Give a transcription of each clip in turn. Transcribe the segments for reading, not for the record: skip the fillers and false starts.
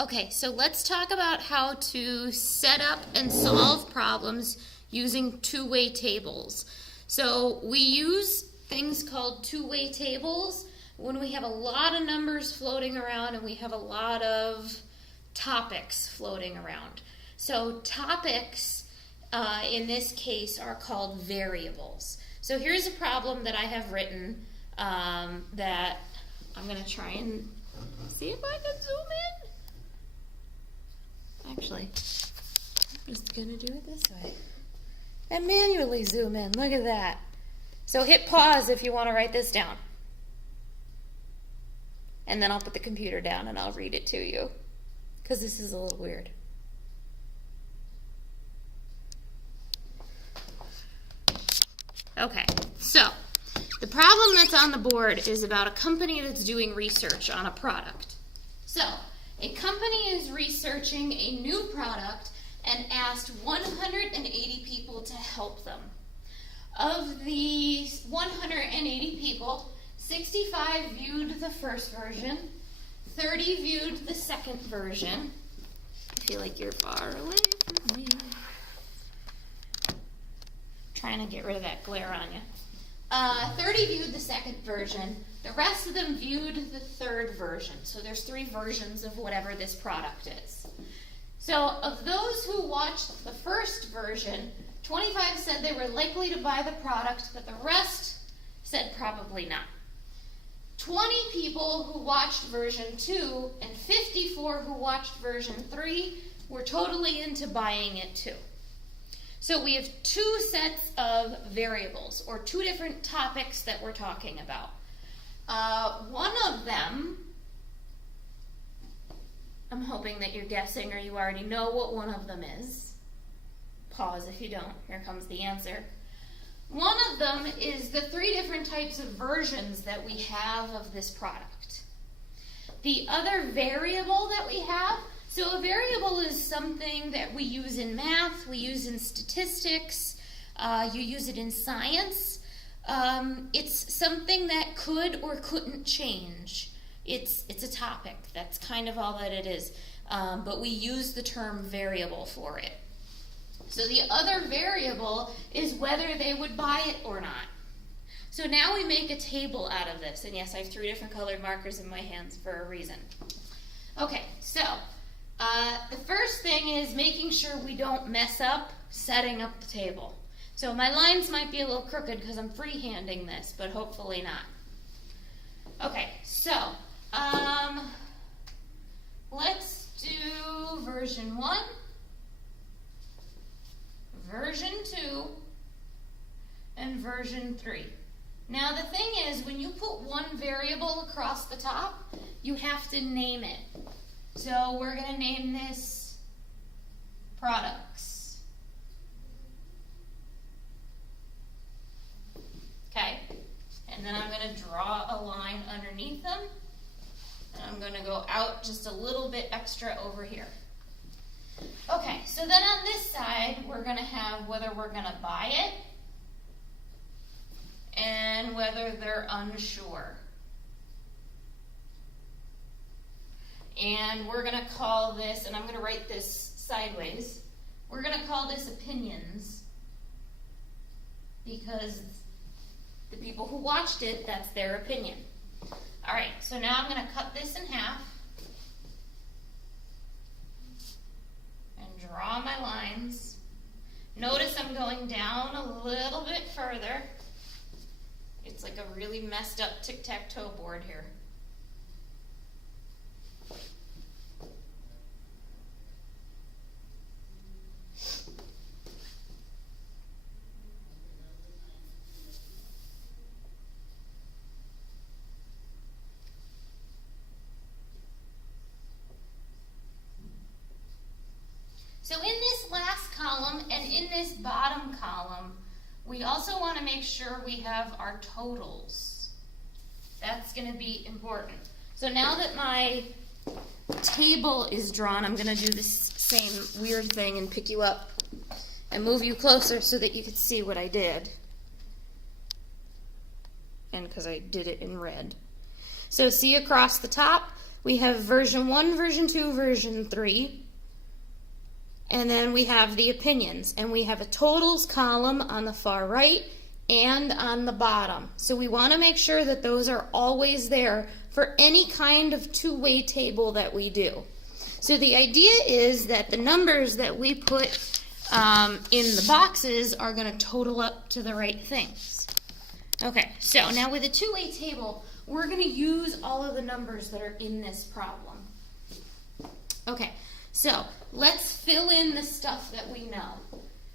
Okay, so let's talk about how to set up and solve problems using two-way tables. So we use things called two-way tables when we have a lot of numbers floating around and we have a lot of topics floating around. So topics in this case are called variables. So here's a problem that I have written that I'm going to try and see if I can zoom in. Actually, I'm just going to do it this way. And manually zoom in. Look at that. So hit pause if you want to write this down. And then I'll put the computer down and I'll read it to you. Because this is a little weird. Okay, so the problem that's on the board is about a company that's doing research on a product. So, a company is researching a new product and asked 180 people to help them. Of the 180 people, 65 viewed the first version, 30 viewed the second version. I feel like you're far away from me. Trying to get rid of that glare on you. 30 viewed the second version. The rest of them viewed the third version. So there's 3 versions of whatever this product is. So of those who watched the first version, 25 said they were likely to buy the product, but the rest said probably not. 20 people who watched version 2 and 54 who watched version 3 were totally into buying it too. So we have 2 sets of variables, or 2 different topics that we're talking about. One of them, I'm hoping that you're guessing or you already know what one of them is. Pause if you don't. Here comes the answer. One of them is the 3 different types of versions that we have of this product. The other variable that we have, so a variable is something that we use in math, we use in statistics, you use it in science. It's something that could or couldn't change. It's a topic. That's kind of all that it is. But we use the term variable for it. So the other variable is whether they would buy it or not. So now we make a table out of this. And yes, I have 3 different colored markers in my hands for a reason. Okay, so the first thing is making sure we don't mess up setting up the table. So my lines might be a little crooked because I'm freehanding this, but hopefully not. Okay, so let's do version 1, version 2, and version 3. Now the thing is, when you put one variable across the top, you have to name it. So we're going to name this products. Okay, and then I'm going to draw a line underneath them, and I'm going to go out just a little bit extra over here. Okay, so then on this side, we're going to have whether we're going to buy it and whether they're unsure. And we're going to call this, and I'm going to write this sideways, we're going to call this opinions, because the people who watched it, that's their opinion. All right, so now I'm going to cut this in half and draw my lines. Notice I'm going down a little bit further. It's like a really messed up tic-tac-toe board here. So in this last column and in this bottom column, we also want to make sure we have our totals. That's going to be important. So now that my table is drawn, I'm going to do this same weird thing and pick you up and move you closer so that you can see what I did. And because I did it in red. So see across the top, we have version 1, version 2, version 3. And then we have the opinions. And we have a totals column on the far right and on the bottom. So we want to make sure that those are always there for any kind of two-way table that we do. So the idea is that the numbers that we put in the boxes are going to total up to the right things. Okay, so now with a two-way table, we're going to use all of the numbers that are in this problem. Okay, so let's fill in the stuff that we know.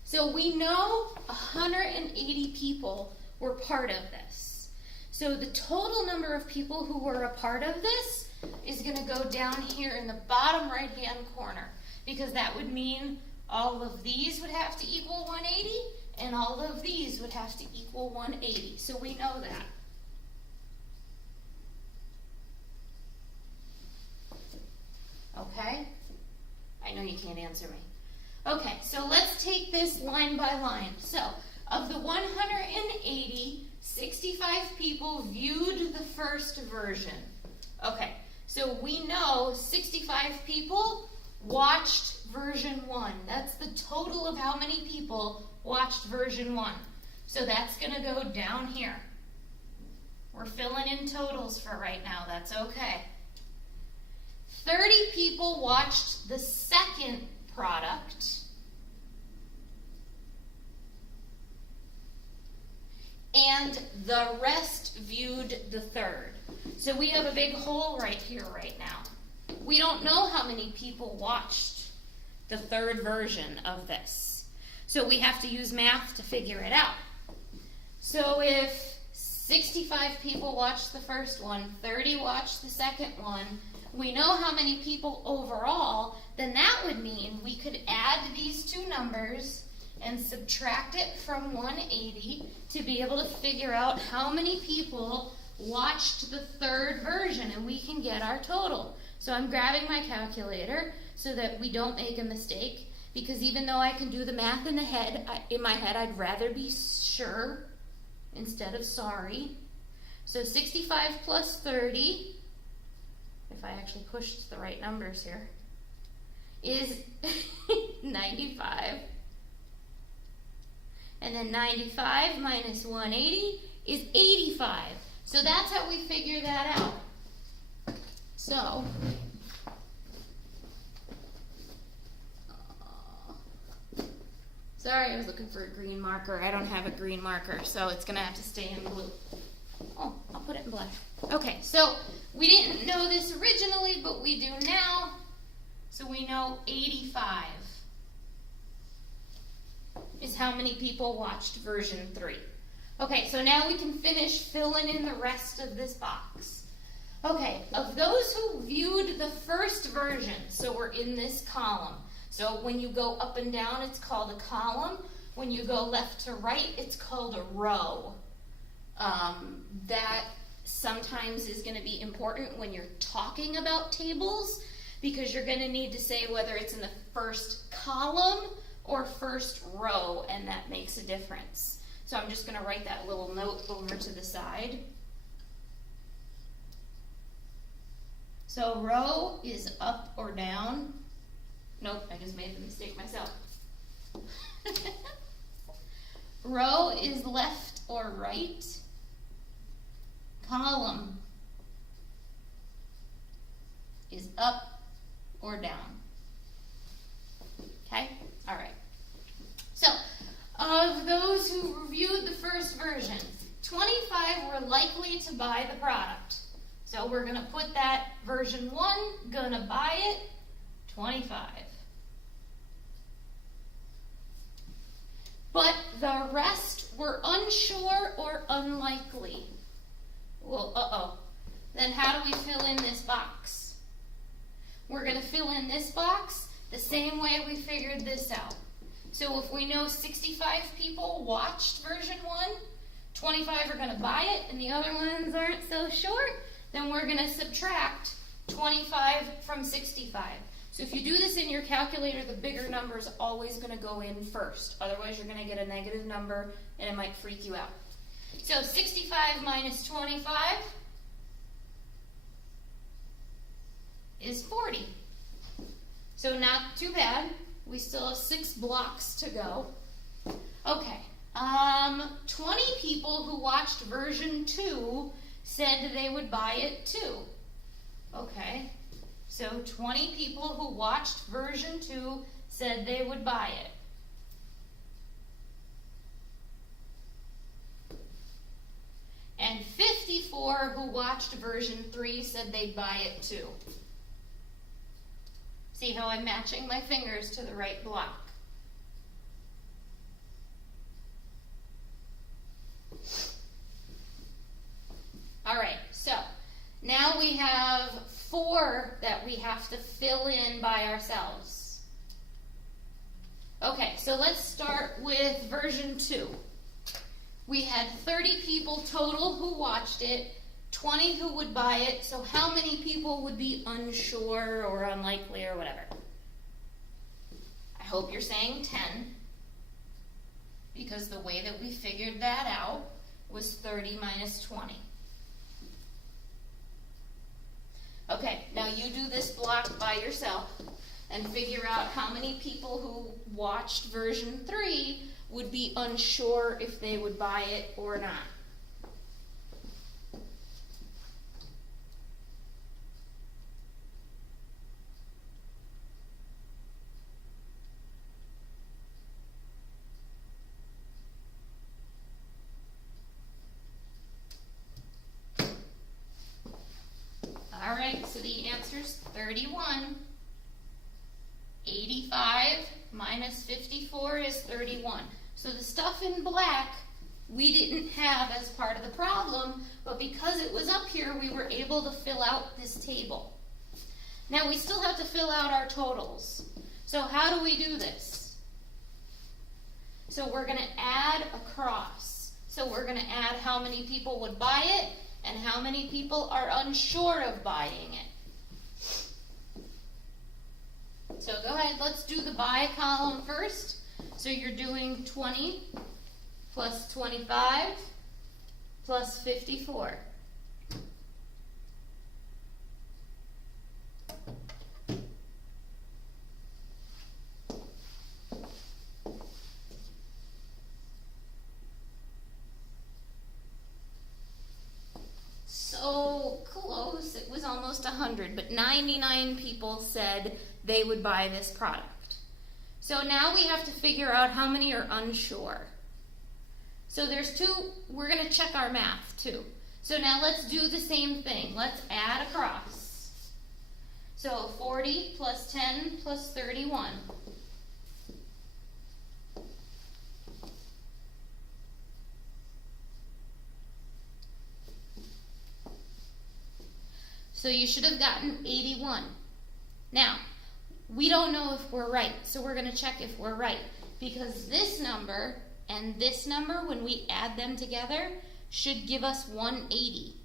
So we know 180 people were part of this. So the total number of people who were a part of this is going to go down here in the bottom right-hand corner, because that would mean all of these would have to equal 180, and all of these would have to equal 180. So we know that. Okay? I know you can't answer me. Okay, so let's take this line by line. So, of the 180, 65 people viewed the first version. Okay, so we know 65 people watched version 1. That's the total of how many people watched version 1. So that's going to go down here. We're filling in totals for right now. That's okay. 30 people watched the second product, and the rest viewed the third. So we have a big hole right here right now. We don't know how many people watched the third version of this. So we have to use math to figure it out. So if 65 people watched the first one, 30 watched the second one, we know how many people overall, then that would mean we could add these two numbers and subtract it from 180 to be able to figure out how many people watched the third version, and we can get our total. So I'm grabbing my calculator so that we don't make a mistake, because even though I can do the math in my head, I'd rather be sure instead of sorry. So 65 plus 30, if I actually pushed the right numbers here, is 95. And then 95 minus 180 is 85. So that's how we figure that out. So, sorry, I was looking for a green marker. I don't have a green marker, so it's going to have to stay in blue. Oh, I'll put it in black. Okay, so we didn't know this originally, but we do now. So we know 85 is how many people watched version 3. Okay, so now we can finish filling in the rest of this box. Okay, of those who viewed the first version, so we're in this column. So when you go up and down, it's called a column. When you go left to right, it's called a row. That sometimes is going to be important when you're talking about tables, because you're going to need to say whether it's in the first column or first row, and that makes a difference. So I'm just going to write that little note over to the side. So row is up or down. Nope, I just made the mistake myself. Row is left or right. Column is up or down. Okay? All right. So, of those who reviewed the first version, 25 were likely to buy the product. So we're going to put that version 1, gonna buy it, 25. But the rest were unsure or unlikely. Well, then how do we fill in this box? We're going to fill in this box the same way we figured this out. So if we know 65 people watched version 1, 25 are going to buy it, and the other ones aren't so sure, then we're going to subtract 25 from 65. So if you do this in your calculator, the bigger number is always going to go in first. Otherwise, you're going to get a negative number, and it might freak you out. So 65 minus 25 is 40. So not too bad. We still have 6 blocks to go. Okay, 20 people who watched version 2 said they would buy it too. Okay, so 20 people who watched version 2 said they would buy it. And 54 who watched version 3 said they'd buy it too. See how I'm matching my fingers to the right block? All right, so now we have 4 that we have to fill in by ourselves. Okay, so let's start with version 2. We had 30 people total who watched it, 20 who would buy it, so how many people would be unsure or unlikely or whatever? I hope you're saying 10, because the way that we figured that out was 30 minus 20. Okay, now you do this block by yourself and figure out how many people who watched version 3 would be unsure if they would buy it or not. All right, so the answer's 31. 85 minus 54 is 31. So the stuff in black we didn't have as part of the problem, but because it was up here, we were able to fill out this table. Now we still have to fill out our totals. So how do we do this? So we're going to add across. So we're going to add how many people would buy it and how many people are unsure of buying it. So go ahead, let's do the buy column first. So you're doing 20 plus 25 plus 54. So close, it was almost 100, but 99 people said they would buy this product. So now we have to figure out how many are unsure. So there's 2, we're going to check our math too. So now let's do the same thing. Let's add across. So 40 plus 10 plus 31. So you should have gotten 81. Now, we don't know if we're right, so we're going to check if we're right. Because this number and this number, when we add them together, should give us 180.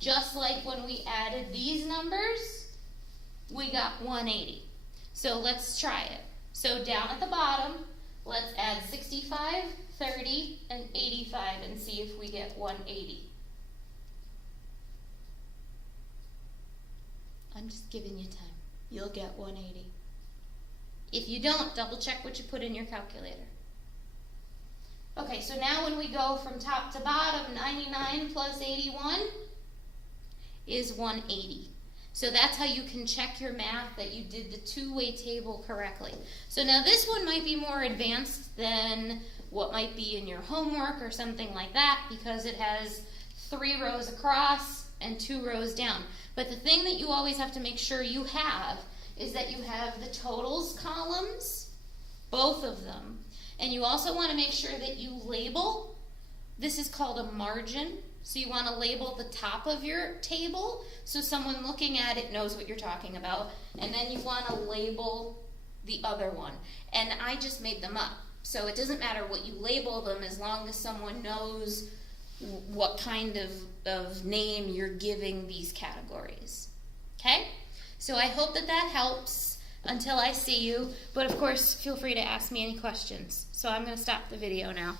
Just like when we added these numbers, we got 180. So let's try it. So down at the bottom, let's add 65, 30, and 85 and see if we get 180. I'm just giving you time. You'll get 180. If you don't, double check what you put in your calculator. Okay, so now when we go from top to bottom, 99 plus 81 is 180. So that's how you can check your math that you did the two-way table correctly. So now this one might be more advanced than what might be in your homework or something like that, because it has 3 rows across and 2 rows down. But the thing that you always have to make sure you have is that you have the totals columns, both of them. And you also want to make sure that you label. This is called a margin. So you want to label the top of your table so someone looking at it knows what you're talking about. And then you want to label the other one. And I just made them up. So it doesn't matter what you label them as long as someone knows what kind of name you're giving these categories. Okay? So I hope that that helps until I see you. But of course, feel free to ask me any questions. So I'm going to stop the video now.